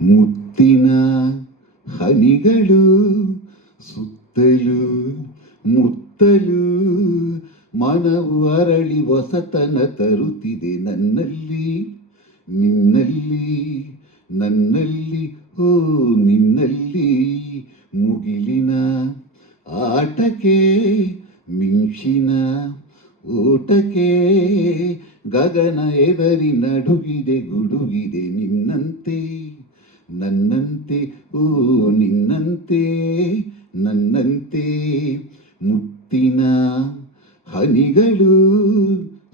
ಮುತ್ತಿನ ಹನಿಗಳು ಸುತ್ತಲೂ ಮುತ್ತಲು ಮನವು ಅರಳಿ ಹೊಸತನ ತರುತ್ತಿದೆ ನನ್ನಲ್ಲಿ ನಿನ್ನಲ್ಲಿ ನನ್ನಲ್ಲಿ ಓ ನಿನ್ನಲ್ಲಿ ಮುಗಿಲಿನ ಆಟಕ್ಕೆ ಮಿಂಚಿನ ಓಟಕ್ಕೆ ಗಗನ ಎದರಿ ನಡುಗಿದೆ ಗುಡುಗಿದೆ ನಿನ್ನಂತೆ ನನ್ನಂತೆ ಓ ನಿನ್ನಂತೆ ನನ್ನಂತೆ ಮುತ್ತಿನ ಹನಿಗಳು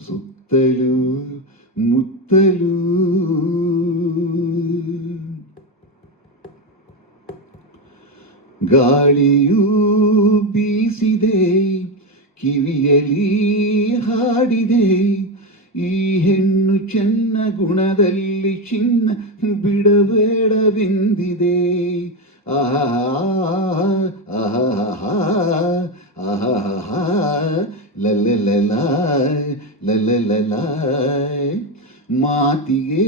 ಸುತ್ತಲೂ ಮುತ್ತಲು ಗಾಳಿಯೂ ಬೀಸಿದೆ ಕಿವಿಯಲಿ ಹಾಡಿದೆ ಈ ಹೆಣ್ಣು ಚೆನ್ನ ಗುಣದಲ್ಲಿ ಚಿನ್ನ ಬಿಡಬೇಡವೆಂದಿದೆ ಆಹಾ ಆಹಾ ಆಹಾ ಲಲ್ಲಲ ಲಲ್ಲಲ ಮಾತಿಗೆ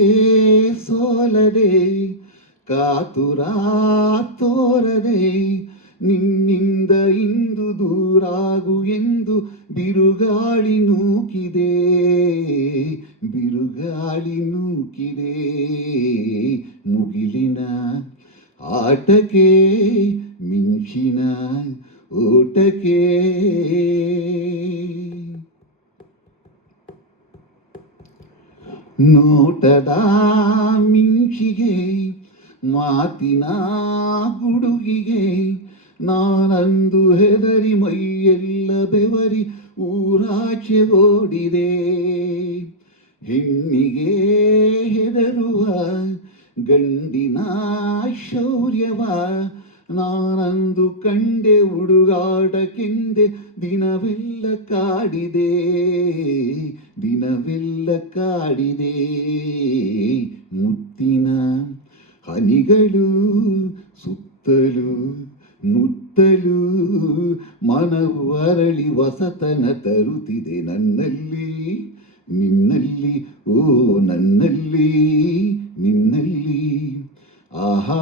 ಸೋಲದೆ ಕಾತುರ ತೋರದೆ ನಿನ್ನಿಂದ ಇಂದು ದೂರಾಗು ಎಂದು ಬಿರುಗಾಳಿ ನೂಕಿದೆ ಬಿರುಗಾಳಿ ನೂಕಿದೆ ಮುಗಿಲಿನ ಆಟಕ್ಕೆ ಮಿಂಚಿನ ಓಟಕ್ಕೆ ನೋಟದ ಮಿಂಚಿಗೆ ಮಾತಿನ ಗುಡುಗಿಗೆ ನಾನಂದು ಹೆದರಿ ಮೈಯೆಲ್ಲ ಬೆವರಿ ಊರಾಚೆ ಓಡಿದೆ ಹೆಣ್ಣಿಗೆ ಹೆದರುವ ಗಂಡಿನ ಶೌರ್ಯವ ನಾನಂದು ಕಂಡೆ ಹುಡುಗಾಟಕ್ಕೆಂದೆ ದಿನವೆಲ್ಲ ಕಾಡಿದೆ ದಿನವೆಲ್ಲ ಕಾಡಿದೆ ಮುತ್ತಿನ ಹನಿಗಳು ಸುತ್ತಲೂ ಮುತ್ತಲು ಮನವು ಅರಳಿ ಹೊಸತನ ತರುತ್ತಿದೆ ನನ್ನಲ್ಲಿ ನಿನ್ನಲ್ಲಿ ಓ ನನ್ನಲ್ಲಿ ನಿನ್ನಲ್ಲಿ ಆಹಾ